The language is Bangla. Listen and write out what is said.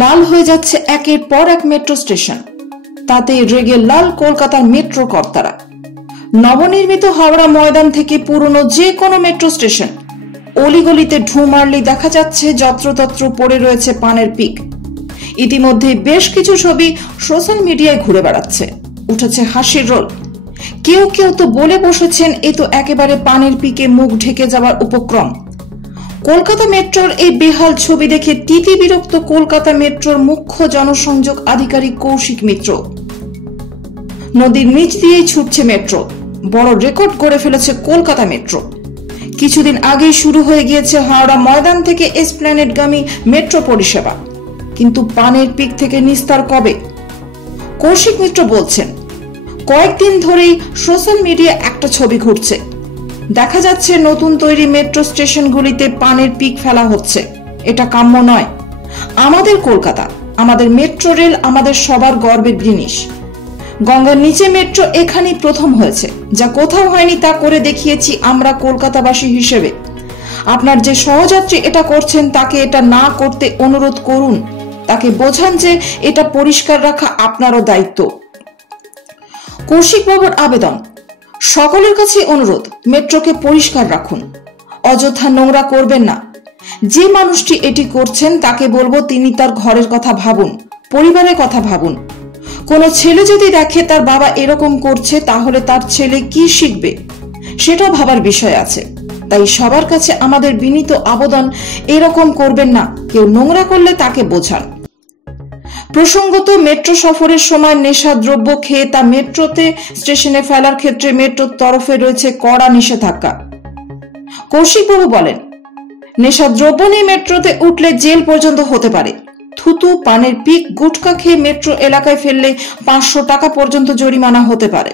লাল হয়ে যাচ্ছে একের পর এক মেট্রো স্টেশন, তাতে রেগে লাল কলকাতার মেট্রো কর্তারা। নবনির্মিত হাওড়া ময়দান থেকে পুরনো যে কোনো মেট্রো স্টেশন, অলিগলিতে ঢু মারলেই দেখা যাচ্ছে যত্রতত্র পড়ে রয়েছে পানের পিক। ইতিমধ্যে বেশ কিছু ছবি সোশ্যাল মিডিয়ায় ঘুরে বেড়াচ্ছে, উঠেছে হাসির রোল। কেউ কেউ তো বলে বসেছেন এ তো একেবারে পানের পিকে মুখ ঢেকে যাওয়ার উপক্রম। কলকাতা মেট্রোর এই বেহাল ছবি দেখে তিতি বিরক্ত কলকাতা মেট্রোর মুখ্য জনসংযোগ আধিকারিক কৌশিক মিত্র। নদীর নিচ দিয়েই ছুটছে মেট্রো, বড় রেকর্ড গড়ে ফেলেছে কলকাতা মেট্রো। কিছুদিন আগেই শুরু হয়ে গিয়েছে হাওড়া ময়দান থেকে এসপ্ল্যানেডগামী মেট্রো পরিষেবা, কিন্তু পানের পিক থেকে নিস্তার কবে? কৌশিক মিত্র বলছেন, কয়েকদিন ধরেই সোশ্যাল মিডিয়া একটা ছবি ঘুরছে, দেখা যাচ্ছে নতুন তৈরি মেট্রো স্টেশনগুলিতে পানের পিক ফেলা হচ্ছে। এটা কাম্য নয়। আমাদের কলকাতা, আমাদের মেট্রো রেল আমাদের সবার গর্বের জিনিস। গঙ্গার নিচে মেট্রো এখানেই প্রথম হয়েছে, যা কোথাও হয়নি তা করে দেখিয়েছি আমরা কলকাতাবাসী হিসেবে। আপনার যে সহযাত্রী এটা করছেন তাকে এটা না করতে অনুরোধ করুন, তাকে বোঝান যে এটা পরিষ্কার রাখা আপনারও দায়িত্ব। কৌশিক বাবুর আবেদন, সকলের কাছে অনুরোধ, মেট্রোকে পরিষ্কার রাখুন, অযথা নোংরা করবেন না। যে মানুষটি এটি করছেন তাকে বলবো তিনি তার ঘরের কথা ভাবুন, পরিবারের কথা ভাবুন। কোনো ছেলে যদি দেখে তার বাবা এরকম করছে তাহলে তার ছেলে কি শিখবে সেটাও ভাবার বিষয় আছে। তাই সবার কাছে আমাদের বিনীত আবেদন, এরকম করবেন না, কেউ নোংরা করলে তাকে বোঝান। প্রসঙ্গত, মেট্রো সফরের সময় নেশা দ্রব্য খেয়ে তা মেট্রোতে স্টেশনে ফেলার ক্ষেত্রে মেট্রোর তরফে রয়েছে কড়া নিষেধাজ্ঞা। কৌশিক বাবু বলেন, নেশা দ্রব্য নিয়ে মেট্রোতে উঠলে জেল পর্যন্ত হতে পারে। থুতু, পানের পিক, গুটখা খেয়ে মেট্রো এলাকায় ফেললে 500 টাকা পর্যন্ত জরিমানা হতে পারে।